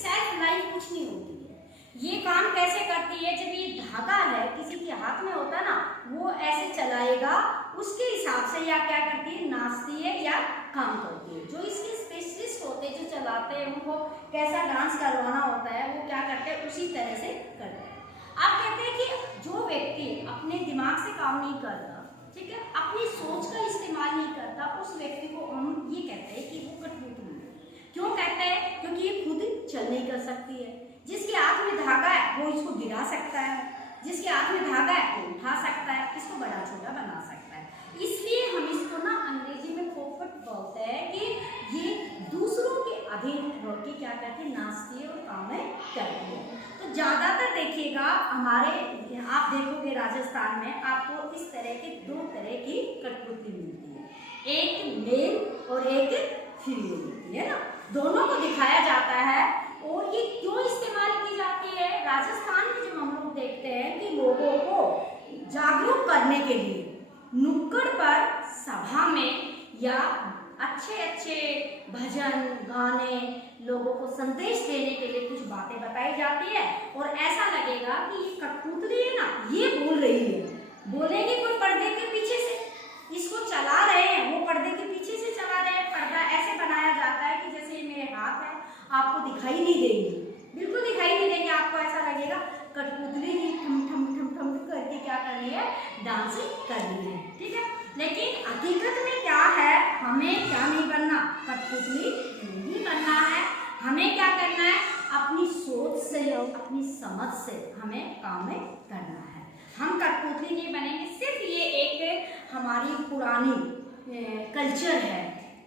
Self life कुछ नहीं होती है। ये काम कैसे करती है, जब ये धागा है किसी के हाथ में होता है ना, वो ऐसे चलाएगा, उसके हिसाब से या क्या करती है, नाचती है या काम करती है। जो इसके स्पेशलिस्ट होते हैं, जो चलाते हैं, उनको कैसा डांस करवाना होता है, वो क्या करते हैं, उसी तरह से करते हैं। आप कहते हैं कि जो व्यक्ति अपने दिमाग से काम नहीं करता, ठीक है, अपनी सोच का इस्तेमाल नहीं करता, उस व्यक्ति को हम ये कहते हैं कि वो कठपुतली है। क्यों कहते हैं, क्योंकि ये खुद चल नहीं कर सकती है। जिसके हाथ में धागा है वो इसको गिरा सकता है, जिसके हाथ में धागा है वो उठा सकता है, इसको बड़ा छोटा बना सकता है। इसलिए हम इसको ना अंग्रेजी में पोपट बोलते हैं कि ये दूसरों के अधीन होकर क्या करती है, नाचती है और काम करती है। तो ज्यादातर देखिएगा हमारे, आप देखोगे राजस्थान में आपको इस तरह के दो तरह की कठपुतली मिलती है, एक मेल और एक फीमेल मिलती है ना, दोनों को दिखाया जाता है। और ये क्यों इस्तेमाल की जाती है, राजस्थान में जब हम लोग देखते हैं कि लोगों को जागरूक करने के लिए नुक्कड़ पर, सभा में या अच्छे अच्छे भजन गाने, लोगों को संदेश देने के लिए कुछ बातें बताई जाती है, और ऐसा लगेगा कि ये कठपुतली है ना, ये बोल रही है, बोलेगी कोई पर्दे के पीछे से, इसको चला रहे हैं, वो पर्दे के पीछे से चला रहे हैं। पर्दा ऐसे बनाया जाता है कि जैसे ये मेरे हाथ है, आपको दिखाई नहीं देंगे, बिल्कुल दिखाई नहीं देंगे, आपको ऐसा लगेगा कठपुतली ही ठम ठम ठम ठम करके क्या करनी है, डांसिंग करनी है, ठीक है। लेकिन हकीकत में क्या है, हमें क्या नहीं बनना, कठपुतली नहीं बनना है। हमें क्या करना है, अपनी सोच से, अपनी समझ से हमें काम करना है। हम कठपुतली नहीं बनेंगे, सिर्फ ये एक हमारी पुरानी कल्चर है,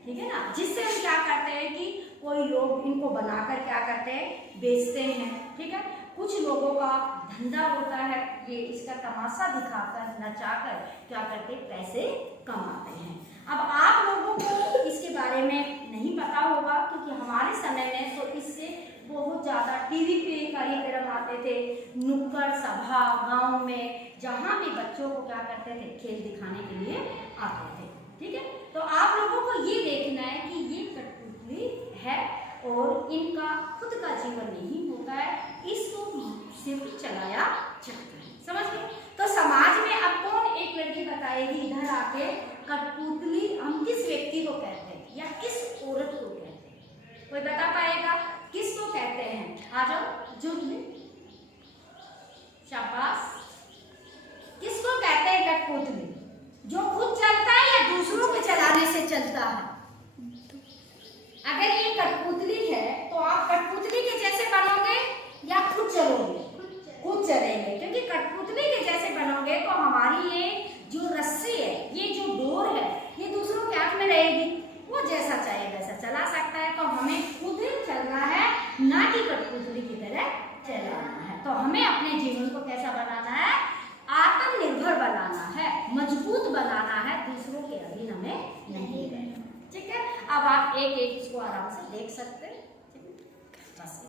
ठीक है ना, जिससे हम क्या करते हैं कि कोई लोग इनको बनाकर क्या करते हैं, बेचते हैं, ठीक है। कुछ लोगों का धंधा होता है, ये इसका तमाशा दिखाकर, नचाकर क्या करते, पैसे कमाते हैं। अब आप लोगों को इसके बारे में नहीं पता होगा, क्योंकि हमारे समय में तो इससे बहुत ज़्यादा टीवी पे कार्यक्रम आते थे, नुक्कड़ सभा गांव में, जहाँ भी बच्चों को क्या करते थे, खेल दिखाने के लिए आते थे, ठीक है। तो आप लोगों को ये देखना है कि ये कठपुतली है और इनका खुद का जीवन नहीं होता है, इसको सिर्फ चलाया जाता है, समझ गए। तो समाज में अब कौन एक लड़की बताएगी इधर आके, कठपुतली हम किस व्यक्ति को कहते हैं या किस औरत को कहते हैं, कोई बता पाएगा किसको कहते हैं? आ जाओ जुट में, शाबाश। किसको कहते हैं कठपुतली, जो खुद चलता है या दूसरों को चलाने से चलता है? अगर ये कठपुतली है तो आप कठपुतली के जैसे बनोगे या खुद चलोगे? खुद चलेंगे, क्योंकि कठपुतली के जैसे बनोगे तो हमारी ये जो रस्सी है, ये जो डोर है, ये दूसरों के हाथ में रहेगी, वो जैसा चाहे वैसा चला सकता है। तो हमें खुद चलना है, ना कि कठपुतली की तरह चलाना है। तो हमें अपने जीवन को कैसा बनाना है, आत्मनिर्भर बनाना है, मजबूत बनाना है, दूसरों के अधीन हमें नहीं रहना, ठीक है। अब आप एक एक इसको आराम से देख सकते हैं।